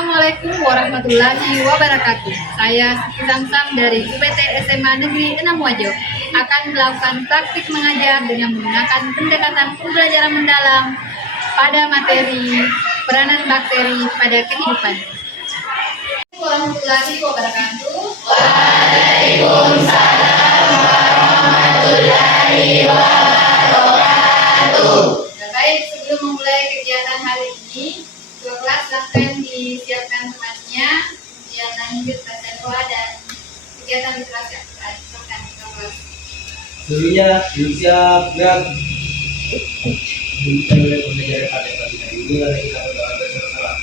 Assalamualaikum warahmatullahi wabarakatuh. Saya Siti Samsam dari UPT SMA Negeri 6 Wajo akan melakukan praktik mengajar dengan menggunakan pendekatan pembelajaran mendalam pada materi peranan bakteri pada kehidupan. Warahmatullahi wabarakatuh. Waalaikumsalam warahmatullahi wabarakatuh. Baik, sebelum memulai kegiatan hari ini, ketua kelas silahkan disiapkan tempatnya, kemudian lanjut baca doa dan kegiatan literasi Al-Quran. Silakan ketua kelas. Dulunya siap gerak. Kita mulai belajar pada pagi hari ini. Mari kita berdoa bersama-sama.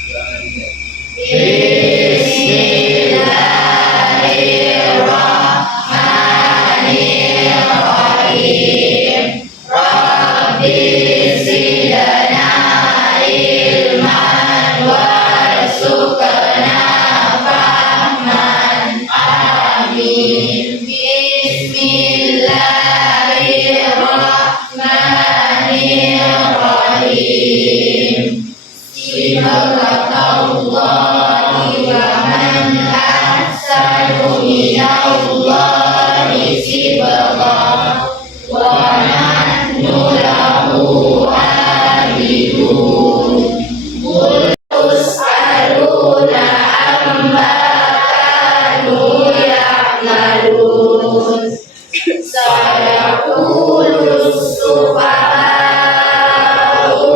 Bismillahirrahmanirrahim. Rabbi zidna ilman warzuqna fahman. Amin. Bismillahirrahmanirrahim. Sibghatallahi wa man ahsanu minallahi sibghah wa nahnu lahu abidun. Qul tus'aluna amma kanu ya'malun. Sayaqulus sufaha'u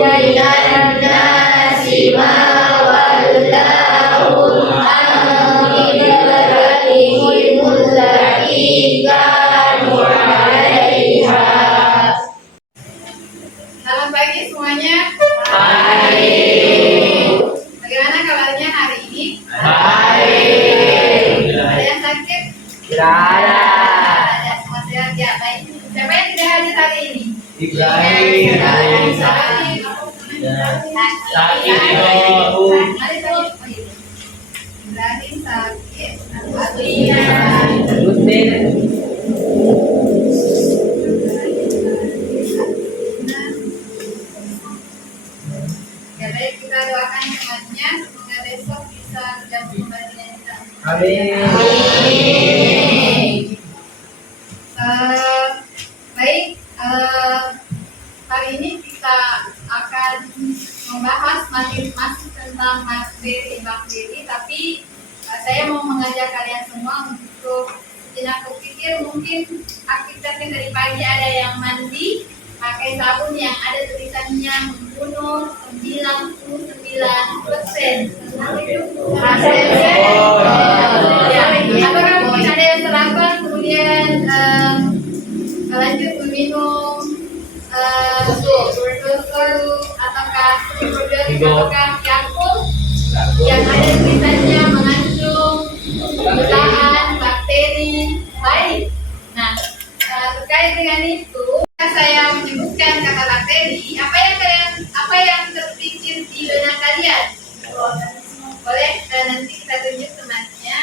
minan nasi ma wallahum an qiblatihim allati kanu 'alaiha. Selamat pagi semuanya. Baik. Bagaimana kabarnya hari ini? Baik. Ada yang sakit? Tidak ada. Ada, semua sehat ya. Baik. Siapa yang tidak hadir hari ini? Ibrahim. Sakit. Sakit itu. Ibrahim sakit. Ya baik, kita doakan temannya semoga besok bisa bergabung kembali dengan kita. Amin. Baik, hari ini kita akan membahas masih tentang materi bakteri, tapi saya mau mengajak kalian semua untuk sejenak berpikir. Mungkin aktivitasnya dari pagi ada yang mandi pakai sabun yang ada tulisannya membunuh 99%. Hasilnya apakah mungkin ada yang terlambat kemudian lanjut meminum susu ataukah Yakult yang ada tulisannya mengandung jutaan bakteri baik. Nah, terkait dengan itu saya menyebutkan kata bakteri. Apa yang terpikir di benak kalian? Boleh nanti kita tunjuk temannya.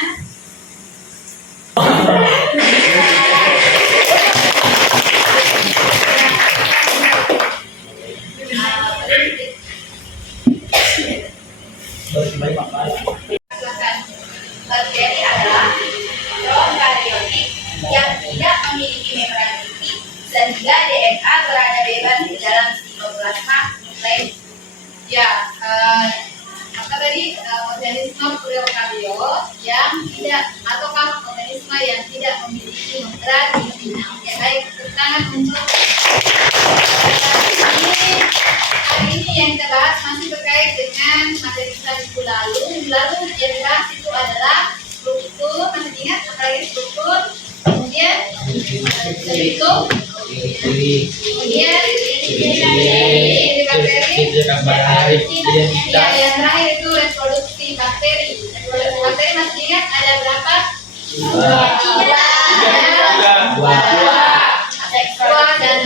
Bakteri adalah prokaryotik yang tidak memiliki membran inti sehingga DNA berada bebas di dalam sitoplasma nukleus. Ya, apa tadi organisme prokariot yang tidak ataukah organisme yang tidak memiliki membran inti. Ya baik, tangan untuk hari ini yang kita bahas masih terkait dengan materi kita minggu lalu. Minggu lalu yang dibahas itu adalah struktur, masih ingat apalagi struktur, kemudian kemudian ini bakteri, yang terakhir itu reproduksi bakteri. Reproduksi bakteri masih ingat ada berapa? Dua. Seksual dan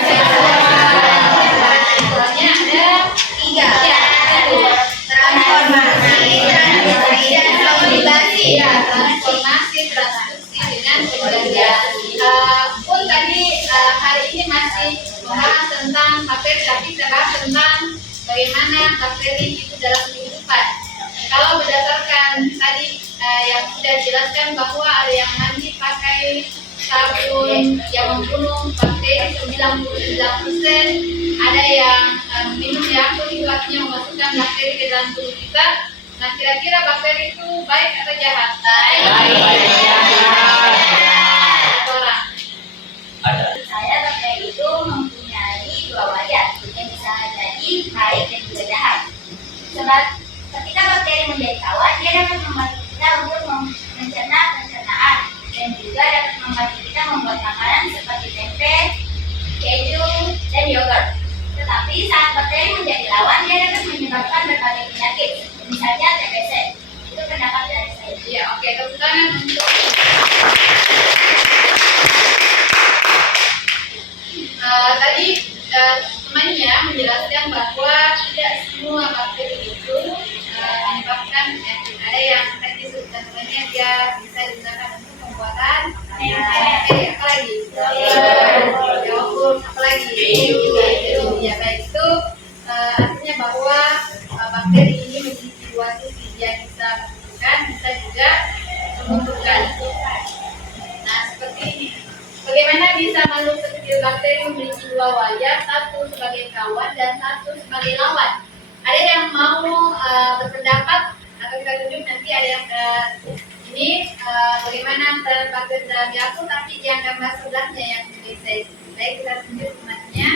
seksualnya ada 3. Transformasi, transduksi, dan konjugasi. Ya, transformasi, transduksi dengan konjugasi. Pun tadi hari ini masih membahas tentang bakteri, tapi kita bahas tentang bagaimana bakteri itu dalam kehidupan. Kalau berdasarkan tadi yang sudah dijelaskan bahwa ada yang mandi pakai sabun yang membunuh bakteri 99%, ada yang minum yakult itu artinya memasukkan bakteri ke dalam tubuh kita. Nah, kira-kira bakteri itu baik atau jahat? Baik. Orang. Saya bakteri itu mempunyai dua wajah yang bisa jadi baik dan juga jahat. Sebab ketika bakteri menjadi kawan, dia dapat membantu kita untuk mencerna pencernaan dan juga dapat membantu kita membuat makanan seperti tempe, keju, dan yogurt. Tetapi saat bakteri menjadi lawan, dia dapat menyebabkan berbagai penyakit, misalnya TBC. Itu pendapat dari saya. Ya, oke, tepuk tangan untuk tadi temannya menjelaskan bahwa tidak semua bakteri itu menyebabkan penyakit. Ada yang tadi disebutkan temannya dia bisa digunakan untuk pembuatan apa lagi? Yogurt, apa lagi? Ya, baik itu artinya bahwa bakteri ini memiliki dua sisi, dia bisa menumbuhkan, bisa juga menumbuhkan. Nah, seperti ini. Bagaimana bisa makhluk sekecil bakteri memiliki dua wajah, satu sebagai kawan dan satu sebagai lawan? Ada yang mau berpendapat atau kita tunjuk nanti ada yang ini bagaimana peran bakteri dalam yakult, tapi yang gambar sebelahnya yang bisa baik kita tunjuk temannya.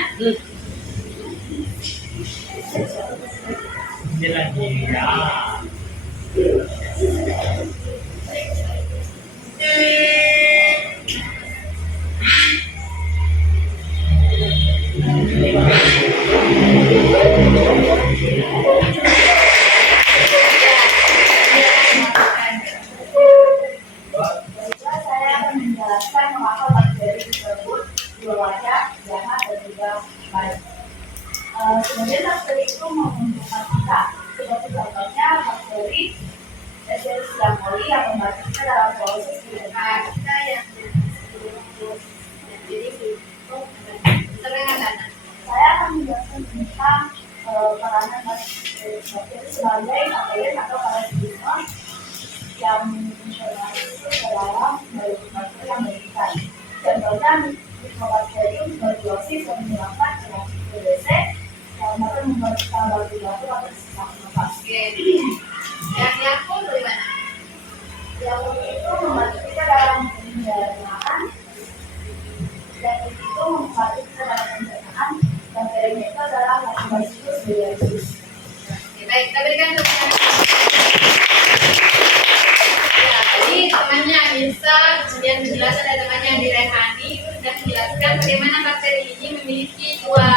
Ini lagi ya. Saya akan menjelaskan mengapa bakteri tersebut dua wajah, jahat dan juga baik. Kemudian bakteri itu menguntungkan kita. Seperti contohnya bakteri Escherichia coli yang membantu kita dalam proses penyembuhan kita yang jadi saya akan menjelaskan tentang peranan bakteri sebagai patogen atau parasitisme yang fungsionalis dalam bakteri yang mematikan. Contohnya Mycobacterium tuberculosis yang menyebabkan penyakit TBC yang dapat membuat kita batuk-batuk atau sesak nafas. Yang yakult bagaimana? Yakult itu membantu kita dalam pencernaan dan itu membantu kita dalam pencernaan. Bakterinya itu adalah Lactobacillus bullosus. Baik, kita berikan tepuk tangan. Ya, tadi temannya bisa kemudian menjelaskan, ada temannya yang direhani itu sudah menjelaskan bagaimana bakteri ini memiliki dua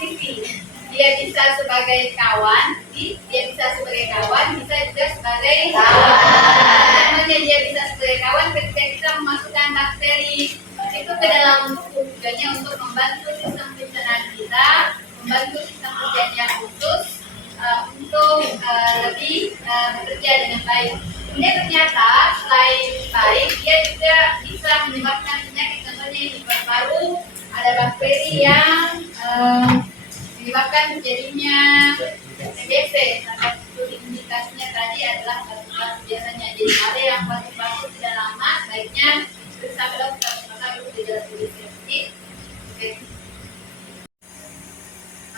sisi. Dia bisa sebagai kawan, dia bisa sebagai kawan, bisa juga sebagai lawan. Namanya dia bisa sebagai kawan ketika kita memasukkan bakteri itu ke dalam tubuh, tujuannya untuk membantu sistem pencernaan kita, membantu sistem kerjanya khusus untuk lebih bekerja dengan baik. Kemudian ternyata selain baik, dia juga bisa menyebabkan penyakit. Contohnya di paru-paru ada bakteri yang menyebabkan terjadinya TBC. Salah satu indikasinya tadi adalah batuk-batuk biasanya. Jadi ada yang batuk-batuk tidak lama, baiknya periksa ke dokter karena itu gejala TBC.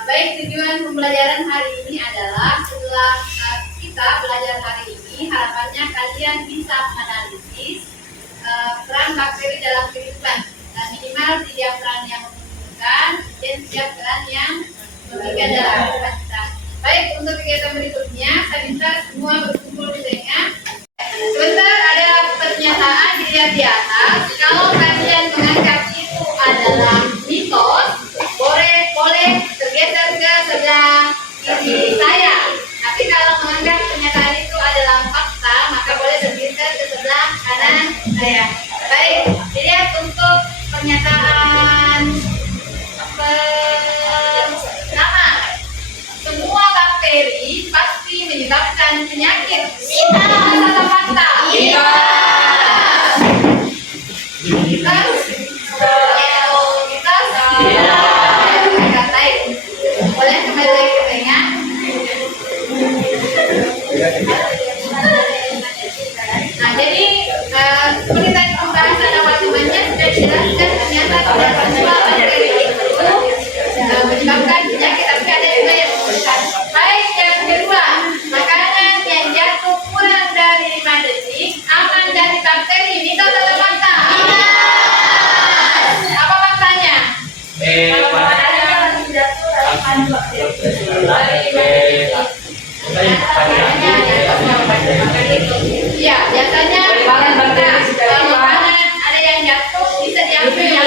Baik, tujuan pembelajaran hari ini adalah setelah kita belajar hari ini, harapannya kalian bisa menganalisis peran bakteri dalam kehidupan. Dan minimal 3 peran yang menentukan dan 3 peran yang memberikan dalam kehidupan kita. Baik, untuk kegiatan berikutnya, saya minta semua berkumpul di tengah. Sebentar, ada pernyataan dilihat di atas. Kalau kalian menganggap itu adalah mitos, boleh tergeser ke sebelah kiri saya. Tapi kalau menganggap pernyataan itu adalah fakta, maka boleh tergeser ke sebelah kanan saya. Baik, dilihat untuk pernyataan pertama. Semua bakteri pasti menyebabkan penyakit. Mitos atau fakta? Mitos. Baik. Boleh kembali lagi ke tengah. Nah, jadi seperti tadi pembahasan awal temannya sudah dijelaskan, ternyata tidak semua bakteri itu menyebabkan penyakit, tapi ada juga yang menyebabkan. Baik, yang kedua, makanan yang jatuh kurang dari 5 detik aman dari bakteri. Mitos atau fakta? Apa faktanya? Ya, biasanya kalau makanan ada yang jatuh bisa diambil ya.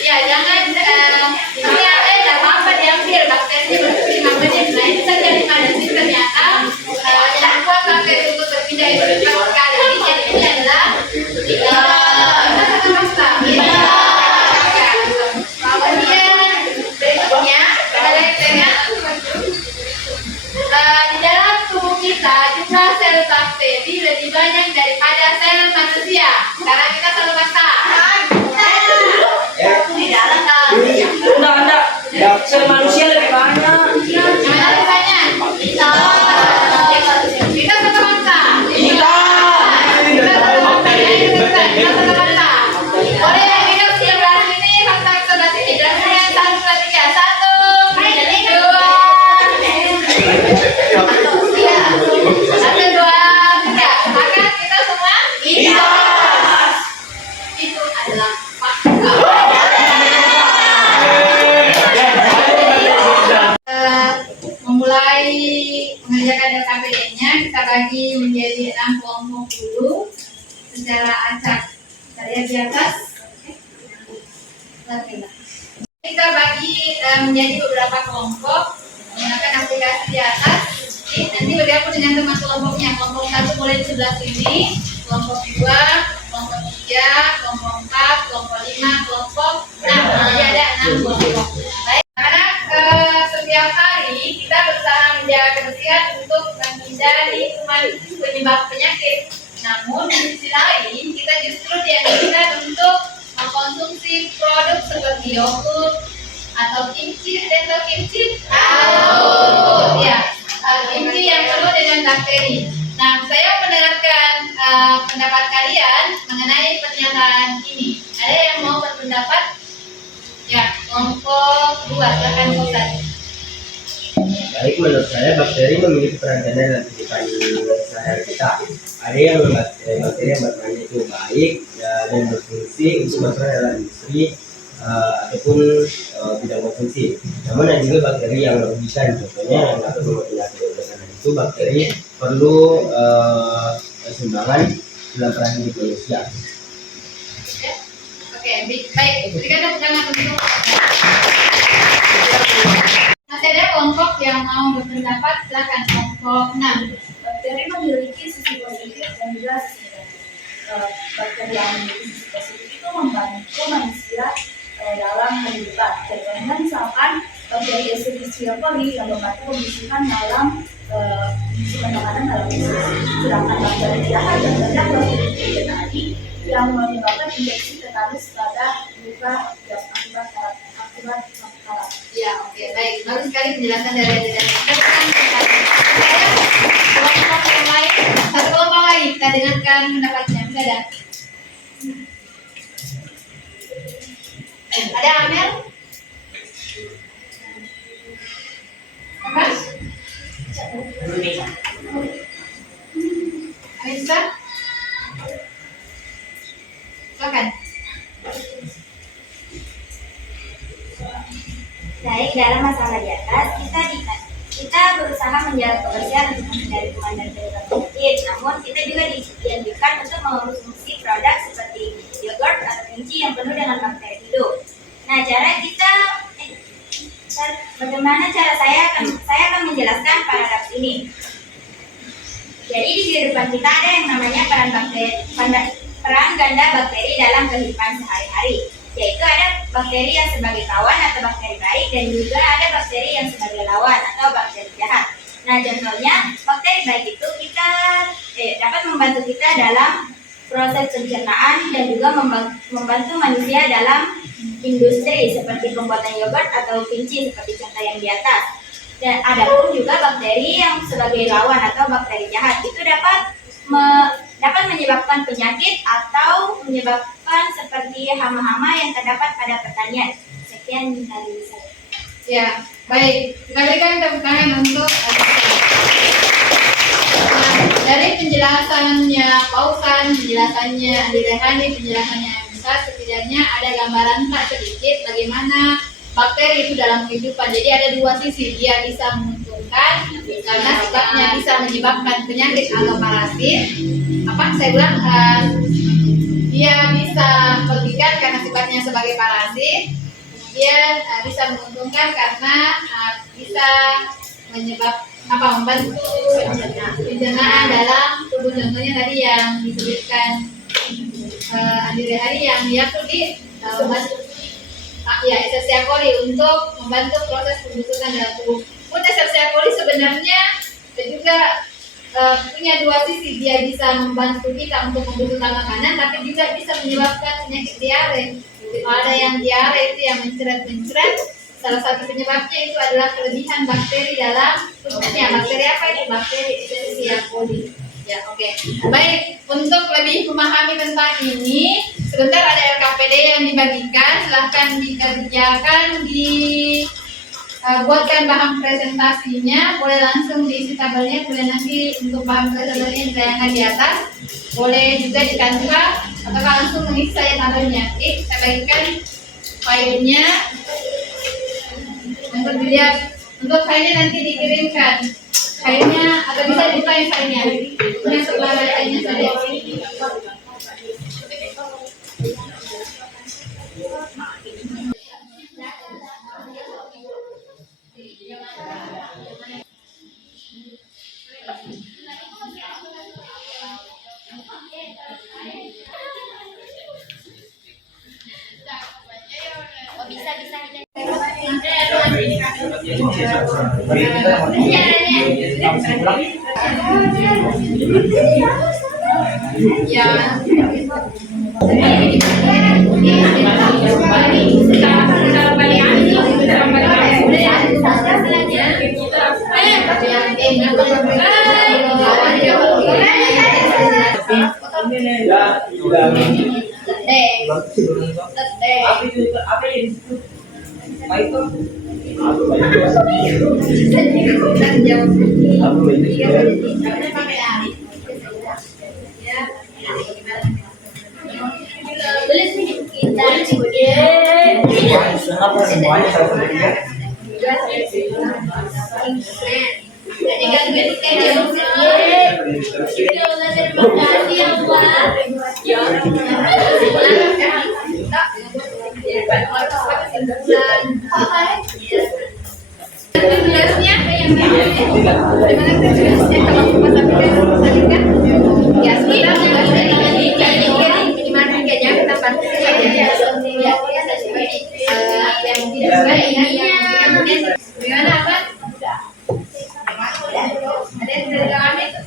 Ya, jangan ini tidak apa-apa diambil, bakterinya baru 5 menit. Nah, itu saja 5 detik ternyata yang kuat bakteri untuk berpindah itu cepat sekali. Jadi ini adalah berikutnya adalah di dalam tubuh kita jumlah sel bakteri lebih banyak daripada sel manusia. Sekarang kita selalu fakta. Enggak, sel manusia lebih banyak. Mana lebih banyak? Kita satu fakta. Kita satu fakta. Kita satu fakta. Boleh yang hidup di sebelah sini fakta sebelah sini. Dan yang 1, 2, 3. 1, 2, 1, 2, 3. Maka kita semua itu adalah fakta. Memulai mengerjakan LKPD-nya kita bagi menjadi 6 kelompok dulu secara acak. Kita lihat di atas. Kita bagi menjadi beberapa kelompok menggunakan aplikasi di atas. Nanti bergabung dengan teman kelompoknya. Kelompok 1 mulai di sebelah sini, kelompok 2, kelompok 3, kelompok 4, kelompok 5, kelompok 6. Jadi ada 6 kelompok. Baik, karena setiap hari kita berusaha menjaga kebersihan untuk menghindari kuman penyebab penyakit. Namun di sisi lain kita justru dianjurkan untuk mengkonsumsi produk seperti yogurt atau kimchi, kimchi yang penuh dengan bakteri. Nah, saya mendengarkan pendapat kalian mengenai pernyataan ini. Ada yang mau berpendapat? Ya, kelompok 2, silakan Ustaz. Baik, menurut saya bakteri memiliki peran ganda dalam kehidupan sehari kita. Ada yang bakteri yang berperan itu baik dan berfungsi untuk berperan dalam industri ataupun tidak berfungsi. Namun ada juga bakteri yang merugikan, contohnya yang dapat membuat penyakit. Oleh karena itu bakteri perlu sumbangan dalam peran hidup manusia. Oke, baik. Berikan tepuk tangan untuk. Masih ada kelompok yang mau berpendapat, silakan kelompok 6. Bakteri memiliki sisi positif dan juga sisi negatif. Bakteri yang memiliki sisi positif itu membantu manusia dalam kehidupan. Contohnya misalkan bakteri Escherichia coli yang membantu pembersihan dalam makanan dalam usus. Sedangkan bakteri jahat dan banyak bakteri yang menyebabkan infeksi tetanus pada luka akibat karat. Ya, oke, baik. Bagus sekali penjelasan dari Adik dan kelompok yang lain, satu kelompok lagi kita dengarkan pendapatnya. Ada. Ada Amel? Mas? Anissa? Silakan. Baik, dalam masalah di atas kita berusaha menjaga kebersihan untuk menghindari kuman dan penyakit. Namun kita juga dianjurkan untuk mengonsumsi produk seperti yogurt atau kimchi yang penuh dengan bakteri hidup. Nah, bagaimana cara saya akan menjelaskan paradoks ini. Jadi di kehidupan kita ada yang namanya peran ganda bakteri dalam kehidupan sehari-hari. Yaitu ada bakteri yang sebagai kawan atau bakteri baik dan juga ada bakteri yang sebagai lawan atau bakteri jahat. Nah, contohnya bakteri baik itu dapat membantu kita dalam proses pencernaan dan juga membantu manusia dalam industri seperti pembuatan yogurt atau kimchi seperti contoh yang di atas. Dan ada pun juga bakteri yang sebagai lawan atau bakteri jahat itu dapat menyebabkan penyakit atau menyebabkan seperti hama-hama yang terdapat pada pertanian. Sekian dari saya. Ya, baik. Kita berikan tepuk tangan untuk dari penjelasannya Pausan, penjelasannya Andi Rehani, penjelasannya Musa, setidaknya ada gambaran tak sedikit bagaimana bakteri itu dalam kehidupan. Jadi ada dua sisi, dia bisa menguntungkan karena sifatnya bisa menyebabkan penyakit atau parasit. Apa saya bilang? Dia bisa merugikan karena sifatnya sebagai parasit. Kemudian bisa menguntungkan karena bisa membantu pencernaan dalam tubuh, contohnya tadi yang disebutkan Andi Rehani yang dia tuh membantu Escherichia coli untuk membantu proses pembusukan dalam tubuh. Escherichia coli sebenarnya juga punya dua sisi, dia bisa membantu kita untuk membusukkan makanan, tapi juga bisa menyebabkan penyakit diare. Ada yang diare itu yang mencret-mencret. Salah satu penyebabnya itu adalah kelebihan bakteri dalam tubuhnya. Bakteri apa itu? Bakteri Escherichia coli. Ya, oke. Baik, untuk lebih memahami tentang ini, sebentar ada LKPD yang dibagikan. Silahkan dikerjakan, buatkan bahan presentasinya. Boleh langsung diisi tabelnya, boleh nanti untuk bahan presentasinya ditayangkan di atas. Boleh juga di Canva, atau langsung mengisi saja tabelnya. Oke, saya bagikan filenya untuk dilihat. Untuk filenya nanti dikirimkan. Filenya atau bisa dibuka yang filenya. Ini sebelah filenya saja. Oh, bisa kita. Ya. Boleh sih kita semuanya saya sebutnya. Tugasnya gimana tugasnya kalau rumah sakit kan? Ya sebentar tugasnya minimal 3 jam kita bantu saja yang tidak baik yang kemudian gimana apa? Ada yang dari dalamnya itu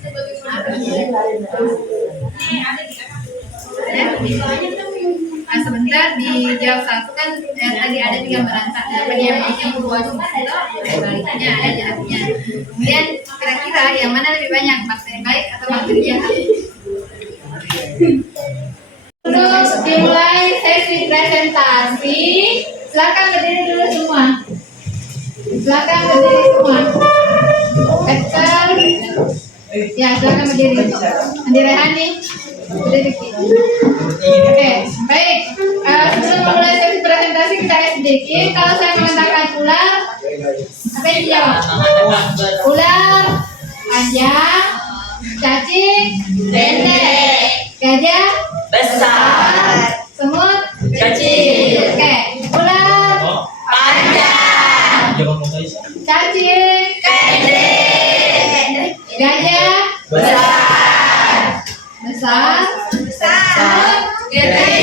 sebentar dijawab satu kan tadi ada di gambaran apa yang berbuat baliknya ada jaraknya. Kemudian kira-kira yang mana lebih banyak, bakteri baik atau bakteri jahat? Terus dimulai sesi presentasi. Silakan berdiri dulu semua. Silakan berdiri semua. Peter, ya silakan berdiri. Andi Rehani, berdiri. Oke, baik. Sebelum memulai sesi presentasi kita lihat sedikit. Kalau saya mengatakan ular, apa yang dijawab? Ular, panjang, cacing, pendek, gajah, besar, semut, kecil. Oke, ular, panjang, cacing, pendek, gajah, besar, semut, kecil.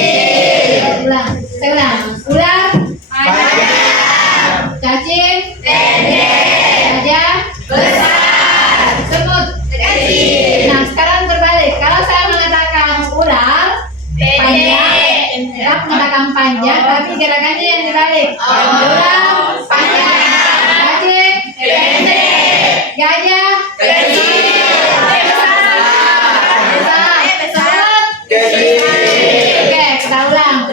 Saya ulang. Ular, panjang, cacing, pendek, gajah, besar, semut, kecil. Nah, sekarang terbalik. Kalau Gajah. Oke, kita ulang.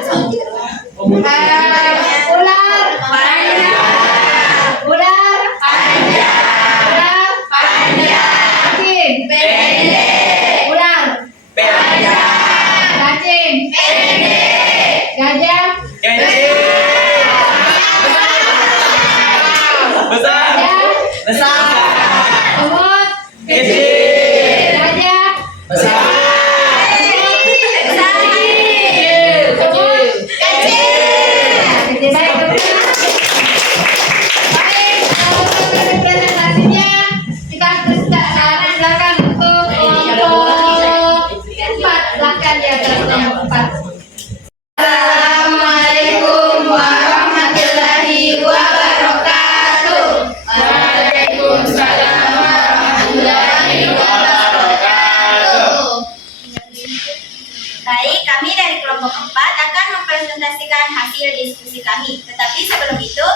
Ular. Ular. Cacing. Ular. Cacing. Gajah. Semut. Gajah. Presentasinya kita silakan untuk kelompok 4. Silakan di atas kelompok 4. Assalamualaikum warahmatullahi wabarakatuh. Waalaikumsalam warahmatullahi wabarakatuh. Baik, kami dari kelompok 4 akan mempresentasikan hasil diskusi kami. Tetapi sebelum itu,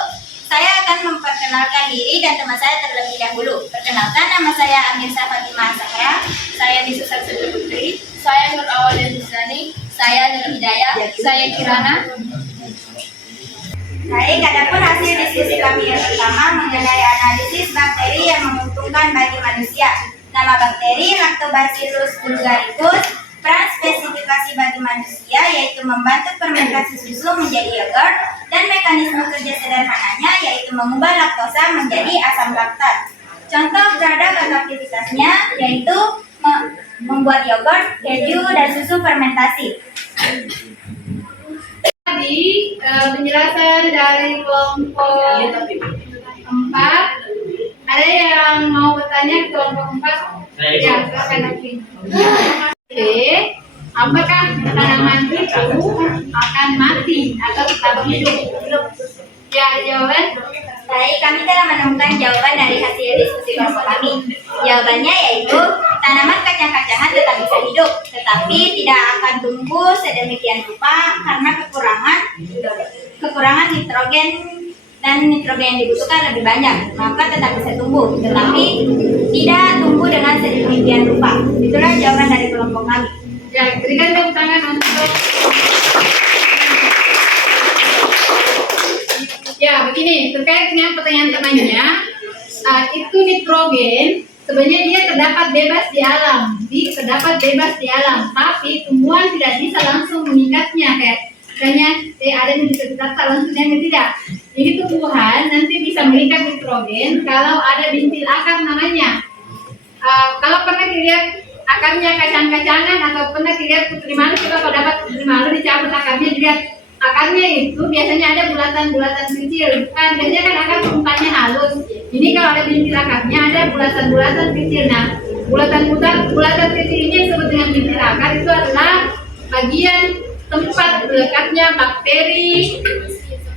saya akan memperkenalkan diri dan teman saya terlebih dahulu. Perkenalkan, nama saya Amirsa Fatimah Zahra. Saya Nisusa Putri. Saya Nur Awal Dusani, saya Nur Hidayah, saya Kirana. Baik, adapun hasil diskusi kami yang pertama mengenai analisis bakteri yang menguntungkan bagi manusia. Nama bakteri Lactobacillus bulgaricus, peran spesifikasi bagi manusia yaitu membantu fermentasi susu menjadi yogurt, dan mekanisme kerja sederhananya yaitu mengubah laktosa menjadi asam laktat. Contoh produk atau aktivitasnya yaitu membuat yogurt, keju, dan susu fermentasi. Tadi penjelasan dari kelompok 4. Ada yang mau bertanya ke kelompok 4? Ya, silakan lagi. Oke, apakah tanaman itu akan mati atau tetap hidup? Ya, ada jawaban? Baik, kami telah menemukan jawaban dari hasil diskusi kelompok kami. Jawabannya yaitu tanaman kacang-kacangan tetap bisa hidup, tetapi tidak akan tumbuh sedemikian rupa karena kekurangan nitrogen, dan nitrogen yang dibutuhkan lebih banyak, maka tetap bisa tumbuh, tetapi tidak tumbuh dengan sedemikian rupa. Itulah jawaban dari kelompok kami. Ya, berikan tepuk tangan untuk. Ya, begini, terkait dengan pertanyaan temannya, itu nitrogen sebenarnya dia terdapat bebas di alam, tapi tumbuhan tidak bisa langsung meningkatnya kayaknya ada yang terdapat langsungnya tidak. Jadi tumbuhan nanti bisa meningkat nitrogen kalau ada bintil akar namanya. Kalau pernah dilihat akarnya kacang-kacangan atau pernah dilihat putri malu, coba kalau dapat putri malu dicabut akarnya, dilihat akarnya itu biasanya ada bulatan-bulatan kecil. Kan biasanya kan akar permukaannya halus. Ini kalau ada bintil akarnya ada bulatan-bulatan kecil. Nah, bulatan kecil ini yang disebut dengan bintil akar itu adalah bagian tempat lekatnya bakteri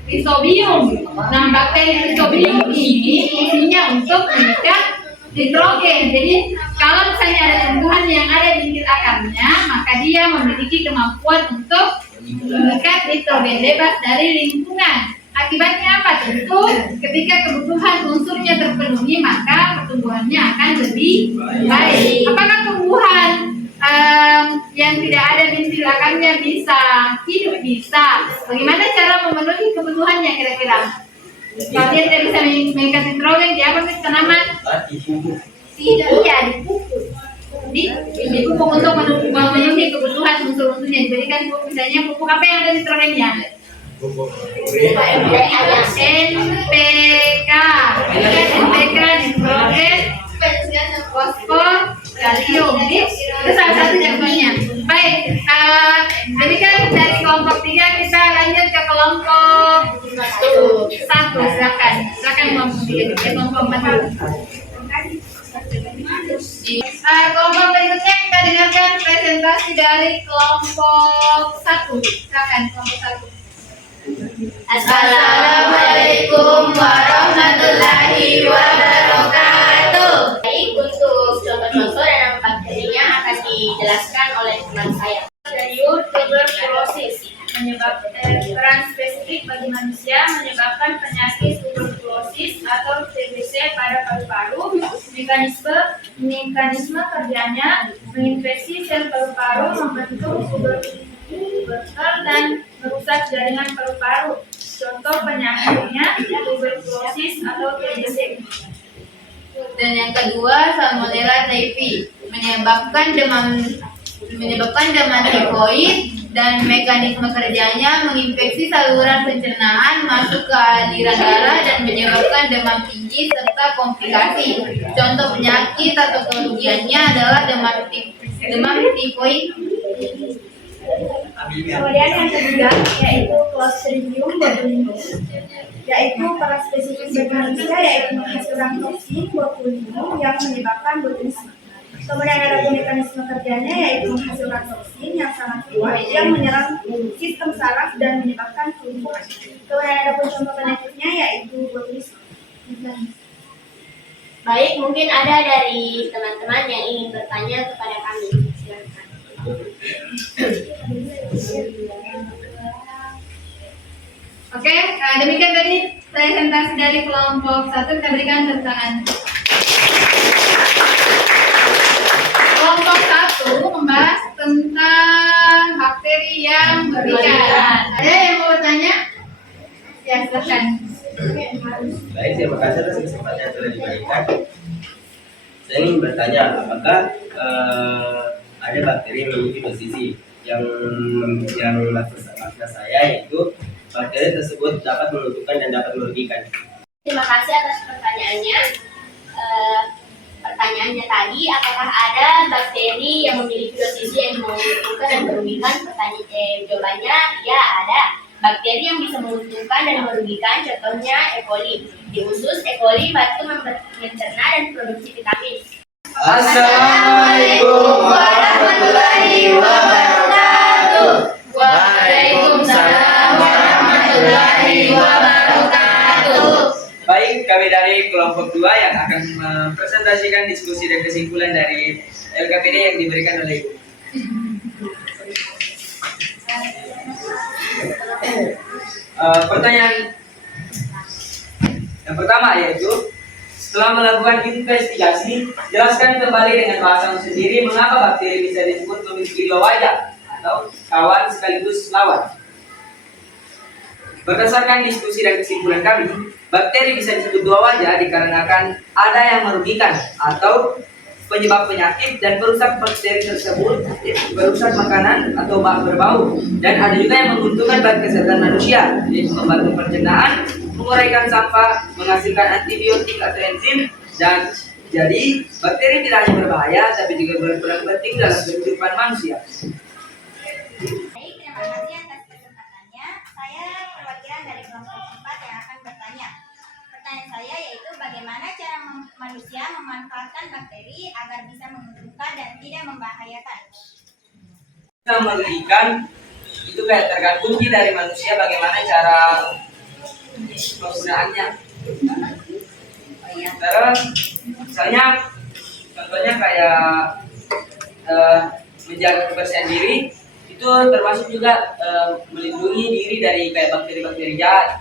Rhizobium. Nah, bakteri Rhizobium ini fungsinya untuk mengikat nitrogen. Jadi kalau misalnya ada tumbuhan yang ada bintil akarnya, maka dia memiliki kemampuan untuk mengikat nitrogen bebas dari lingkungan. Akibatnya apa? Tentu ketika kebutuhan unsurnya terpenuhi, maka pertumbuhannya akan lebih baik. Apakah tumbuhan yang tidak ada bintil akarnya bisa hidup? Bisa. Bagaimana cara memenuhi kebutuhannya kira-kira? Kalau dia tidak bisa mengikat nitrogen, dia apa tanaman? Tidak, ya dipupuk. Dipupuk untuk memenuhi kebutuhan unsur-unsurnya. Diberikan pupuk, misalnya pupuk apa yang ada nitrogennya? NPK, nitrogen, fosfor, kalium. Itu salah satu jawabannya. Baik, demikian dari kelompok 3 kita lanjut ke kelompok 1. Silakan kelompok 4. Kelompok berikutnya kita dengarkan presentasi dari kelompok 1. Silakan kelompok 1. Assalamualaikum warahmatullahi wabarakatuh. Baik, untuk contoh-contoh dan bakterinya akan dijelaskan oleh teman saya. Sayur tuberkulosis peran spesifik bagi manusia menyebabkan penyakit tuberkulosis atau TBC pada paru-paru. Mekanisme kerjanya menginfeksi sel paru-paru, membentuk tuberkel dan merusak jaringan paru-paru. Contoh penyakitnya tuberkulosis atau TBC. Dan yang kedua, Salmonella typhi menyebabkan demam tifoid, dan mekanisme kerjanya menginfeksi saluran pencernaan, masuk ke aliran darah dan menyebabkan demam tinggi serta komplikasi. Contoh penyakit atau kerugiannya adalah demam tifoid. Kemudian yang ketiga yaitu Clostridium botulinum, yaitu paraspesifik bagi manusia, yaitu menghasilkan toksin botulinum yang menyebabkan botulisme. Kemudian ada mekanisme kerjanya yaitu menghasilkan toksin yang sangat kuat yang menyerang sistem saraf dan menyebabkan kelumpuhan. Kemudian ada pun contoh penyakitnya yaitu botulisme. Baik, mungkin ada dari teman-teman yang ingin bertanya kepada kami. Silakan. Oke, demikian tadi presentasi dari kelompok 1. Kita berikan tepuk tangan. Kelompok 1 membahas tentang bakteri yang mematikan. Ada yang mau bertanya? Ya, silakan. Baik, terima kasih atas kesempatan yang telah diberikan. Saya ingin bertanya, apakah ada bakteri yang memiliki posisi yang makna saya yaitu bakteri tersebut dapat menguntungkan dan dapat merugikan. Terima kasih atas pertanyaannya. Pertanyaannya tadi, apakah ada bakteri yang memiliki posisi yang menguntungkan dan merugikan? Jawabannya ya, ada. Bakteri yang bisa menguntungkan dan merugikan, contohnya E. coli. Di khusus E. coli bantu mencerna dan produksi vitamin. Assalamualaikum warahmatullahi wabarakatuh. Waalaikumsalam warahmatullahi wabarakatuh. Baik, kami dari kelompok 2 yang akan mempresentasikan diskusi dan kesimpulan dari LKPD yang diberikan oleh Ibu. Pertanyaan yang pertama yaitu, setelah melakukan investigasi, jelaskan kembali dengan bahasamu sendiri mengapa bakteri bisa disebut memiliki 2 wajah atau kawan sekaligus lawan. Berdasarkan diskusi dan kesimpulan kami, bakteri bisa disebut 2 wajah dikarenakan ada yang merugikan atau penyebab penyakit dan perusak bakteri tersebut merusak makanan atau berbau, dan ada juga yang menguntungkan bagi kesehatan manusia, yaitu membantu pencernaan, menguraikan sampah, menghasilkan antibiotik atau enzim, dan jadi bakteri tidak hanya berbahaya tapi juga berperan penting dalam kehidupan manusia. Baik, terima kasih atas kesempatannya. Saya perwakilan dari kelompok 4 yang akan bertanya. Pertanyaan saya yaitu, bagaimana cara manusia memanfaatkan bakteri agar bisa menguntungkan dan tidak membahayakan? Kita merugikan itu kayak tergantung dari manusia bagaimana cara penggunaannya. Terus misalnya contohnya kayak menjaga kebersihan diri, itu termasuk juga melindungi diri dari kayak bakteri-bakteri jahat.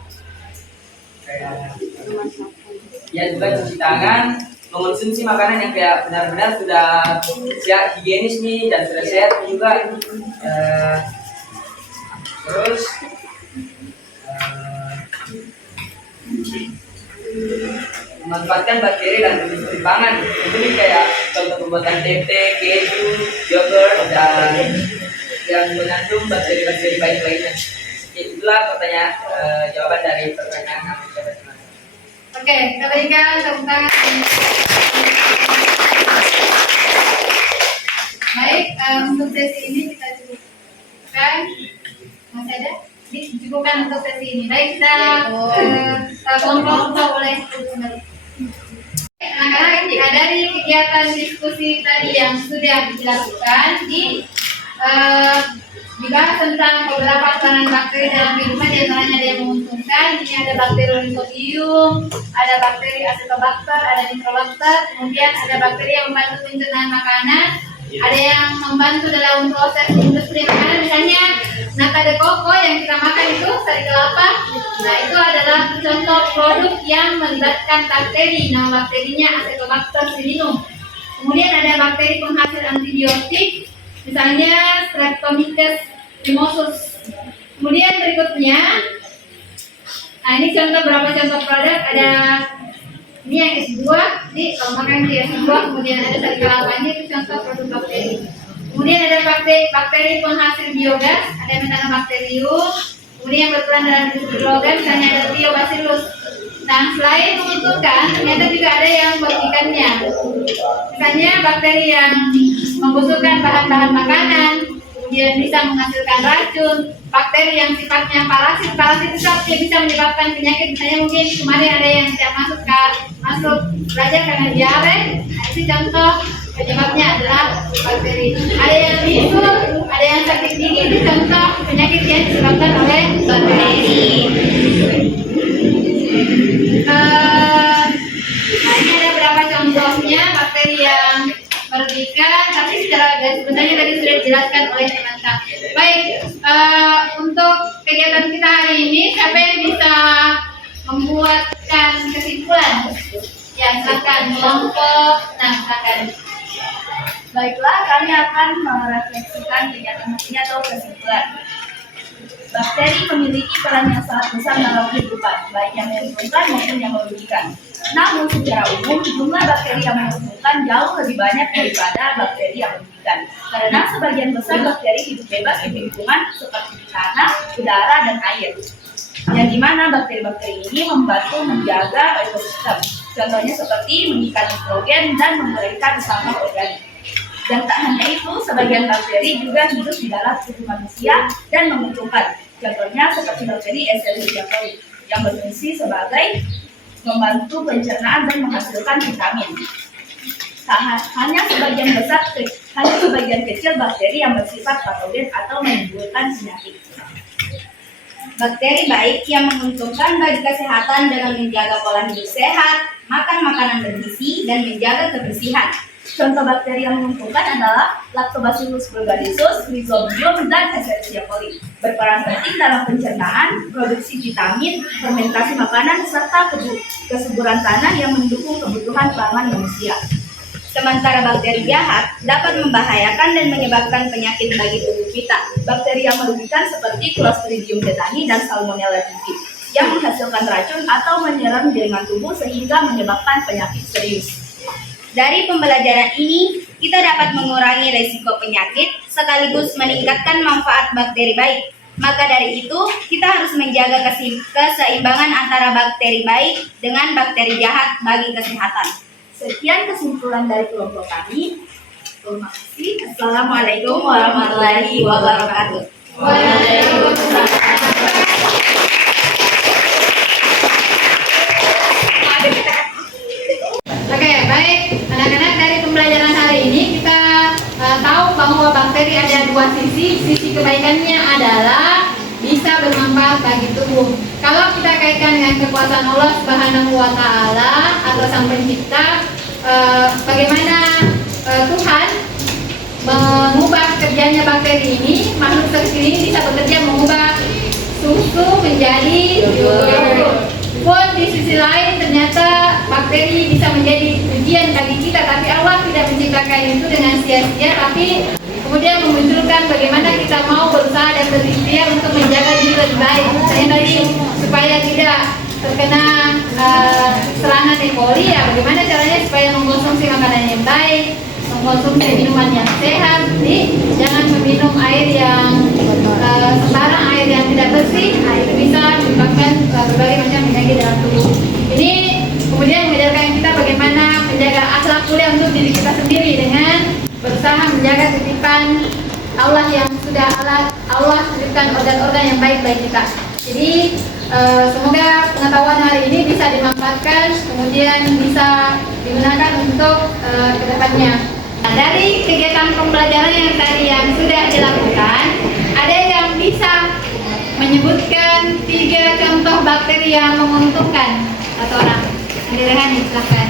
Ya juga cuci tangan, mengonsumsi makanan yang kayak benar-benar sudah siap higienis nih dan sudah sehat juga. Terus memanfaatkan bakteri dan industri pangan. Ini kayak contoh pembuatan tempe, keju, yogurt, dan yang mengandung bakteri-bakteri baik lainnya. Itulah pertanyaan jawaban dari pertanyaan kami. Oke, kita berikan tepuk tangan. Baik, untuk sesi ini kita cukupkan. Masih ada? Dicukupkan untuk sesi ini. Baik, kita kelompok boleh kembali. Anak-anak, dari kegiatan diskusi tadi yang sudah dilakukan dibahas tentang beberapa peranan bakteri dalam kehidupan, diantaranya ada yang menguntungkan. Ini ada bakteri Rhinothium, ada bakteri Acetobacter, ada Nitrobacter, kemudian ada bakteri yang membantu pencernaan makanan, ada yang membantu dalam proses industri makanan, misalnya nata de coco yang kita makan itu sari kelapa. Nah, itu adalah contoh produk yang melibatkan bakteri. Nama bakterinya Acetobacter pseudomonas. Kemudian ada bakteri penghasil antibiotik, misalnya Streptomyces pyomosus. Kemudian berikutnya, nah ini contoh beberapa contoh produk. Ada ini yang S2, ini kalau makan di S2, kemudian ada sari kelapanya, itu contoh produk bakteri. Kemudian ada bakteri penghasil biogas, ada Methanobacterium. Kemudian yang berperan dalam hidrogen, misalnya ada Thiobacillus. Nah, selain menguntungkan, ternyata juga ada yang merugikannya. Misalnya bakteri yang membusukkan bahan-bahan makanan, kemudian bisa menghasilkan racun. Bakteri yang sifatnya parasit itu bisa menyebabkan penyakit. Misalnya mungkin kemarin ada yang tidak masuk belajar karena diabetes. Nah, itu contoh penyebabnya adalah bakteri. Ada yang bisul, ada yang sakit gigi, itu contoh penyakit yang disebabkan oleh bakteri. Nah, ini ada beberapa contohnya bakteri yang merugikan, tapi secara garis besarnya tadi sudah dijelaskan oleh teman-teman. Baik, untuk kegiatan kita hari ini, siapa yang bisa membuatkan kesimpulan? Ya, silakan kelompok. Nah, silakan. Baiklah, kami akan merefleksikan kegiatan ini atau kesimpulan. Bakteri memiliki peran yang sangat besar dalam kehidupan, baik yang menguntungkan maupun yang merugikan. Namun secara umum, jumlah bakteri yang menguntungkan jauh lebih banyak daripada bakteri yang merugikan. Karena sebagian besar bakteri hidup bebas di lingkungan seperti di tanah, udara, dan air. Yang dimana bakteri-bakteri ini membantu menjaga ekosistem. Contohnya seperti mengikat nitrogen dan memberikan sampah organik. Dan tak hanya itu, sebagian bakteri juga hidup di dalam tubuh manusia dan menguntungkan. Contohnya seperti bakteri Escherichia coli yang berfungsi sebagai membantu pencernaan dan menghasilkan vitamin. Hanya sebagian kecil bakteri yang bersifat patogen atau menimbulkan penyakit. Bakteri baik yang menguntungkan bagi kesehatan dengan menjaga pola hidup sehat, makan makanan bergizi, dan menjaga kebersihan. Contoh bakteri yang menguntungkan adalah Lactobacillus bulgarisus, Rhizobium, dan Escherichia coli. Berperan penting dalam pencernaan, produksi vitamin, fermentasi makanan, serta kesuburan tanah yang mendukung kebutuhan pangan manusia. Sementara bakteri jahat dapat membahayakan dan menyebabkan penyakit bagi tubuh kita. Bakteri yang merugikan seperti Clostridium tetani dan Salmonella typhi yang menghasilkan racun atau menyerang jaringan tubuh sehingga menyebabkan penyakit serius. Dari pembelajaran ini, kita dapat mengurangi risiko penyakit sekaligus meningkatkan manfaat bakteri baik. Maka dari itu, kita harus menjaga keseimbangan antara bakteri baik dengan bakteri jahat bagi kesehatan. Sekian kesimpulan dari kelompok kami. Terima kasih. Assalamualaikum warahmatullahi wabarakatuh. Oke, baik. Anak-anak, dari pembelajaran hari ini kita tahu bahwa bakteri ada dua sisi. Sisi kebaikannya adalah bisa bermanfaat bagi tubuh. Kalau kita kaitkan dengan kekuasaan Allah Subhanahu wa Ta'ala atau Sang Pencipta, bagaimana Tuhan mengubah kerjanya bakteri ini, makhluk kecil ini bisa bekerja mengubah susu menjadi yogurt. Pun di sisi lain ternyata bakteri bisa menjadi ujian bagi kita, tapi Allah tidak menciptakan itu dengan sia-sia, tapi kemudian memunculkan bagaimana kita mau berusaha dan berikhtiar untuk menjaga diri lebih baik. Misalnya tadi supaya tidak terkena serangan E. coli, ya bagaimana caranya supaya mengkonsumsi makanan yang baik, mengkonsumsi minuman yang sehat. Jadi jangan meminum air yang sembarang, air yang tidak bersih. Nah, itu bisa menyebabkan berbagai macam penyakit dalam tubuh. Ini kemudian mengajarkan kita bagaimana menjaga akhlak mulia untuk diri kita sendiri dengan berusaha menjaga titipan Allah yang sudah Allah titipkan organ-organ yang baik bagi kita. Jadi semoga pengetahuan hari ini bisa dimanfaatkan, kemudian bisa digunakan untuk kedepannya. Nah, dari kegiatan pembelajaran yang sudah dilakukan, ada yang bisa menyebutkan 3 contoh bakteri yang menguntungkan atau orang? Silakan, silakan.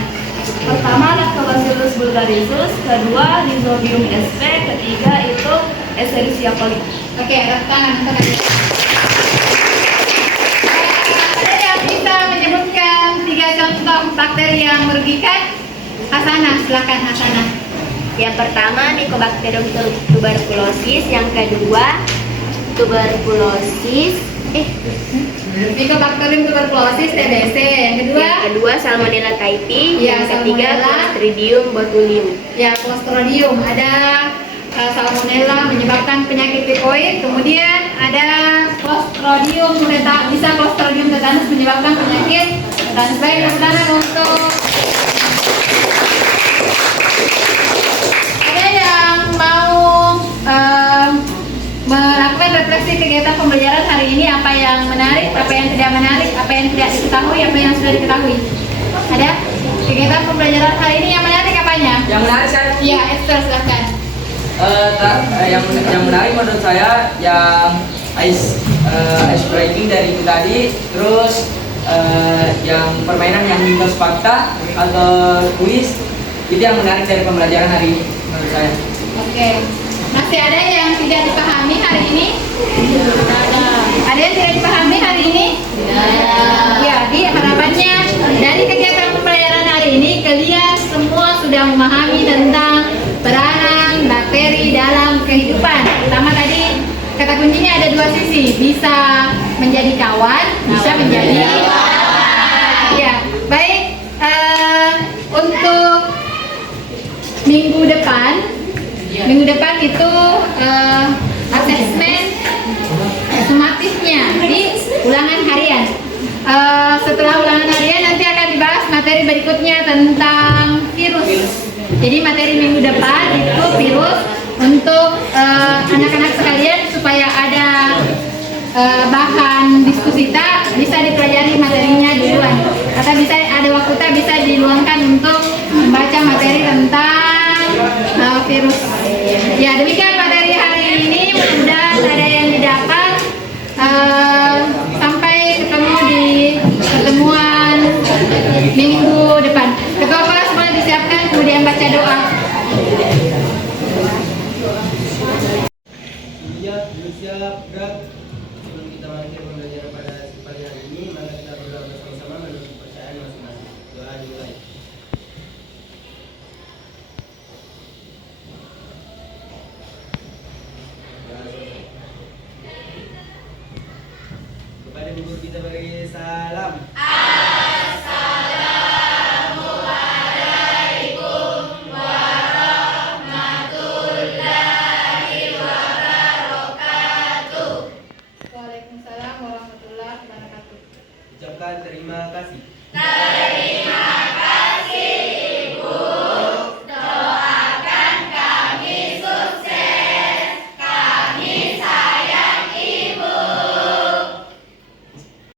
Pertama Lactobacillus bulgarisus, kedua Rhizobium sp, ketiga itu Escherichia coli. Oke, tepuk tangan untuk kalian. Ada yang bisa menyebutkan 3 contoh bakteri yang merugikan? Hasanah, silakan Hasanah. Yang pertama Mycobacterium tuberculosis, yang kedua tuberculosis, Mycobacterium tuberculosis TBC. Yang kedua, Salmonella typhi, Ya, yang ketiga Salmonella. Clostridium botulinum. ya Clostridium. Ada Salmonella menyebabkan penyakit tifoid. Kemudian ada Clostridium bisa Clostridium tetanus menyebabkan penyakit tetanus. Baik, tepuk tangan untuk ada yang mau melakukan refleksi kegiatan pembelajaran hari ini, apa yang menarik, apa yang tidak menarik, apa yang tidak diketahui, apa yang sudah diketahui. Ada kegiatan pembelajaran hari ini yang menarik apanya? Yang menarik saya Iya, Esther silakan. yang menarik menurut saya yang ice breaking dari itu tadi, terus yang permainan yang minus fakta atau kuis, itu yang menarik dari pembelajaran hari ini menurut saya. Oke. Masih ada yang tidak dipahami hari ini? Ada yang tidak dipahami hari ini? Ya, di harapannya dari kegiatan pembelajaran hari ini kalian semua sudah memahami tentang peranan bakteri dalam kehidupan. Pertama tadi kata kuncinya ada 2 sisi, bisa menjadi kawan, bisa menjadi ya. Baik, untuk minggu depan itu asesmen sumatifnya di ulangan harian. Setelah ulangan harian nanti akan dibahas materi berikutnya tentang virus. Jadi materi minggu depan itu virus untuk anak-anak sekalian supaya ada bahan diskusi kita bisa dipelajari materinya duluan, atau bisa ada waktu bisa diluangkan untuk membaca materi tentang virus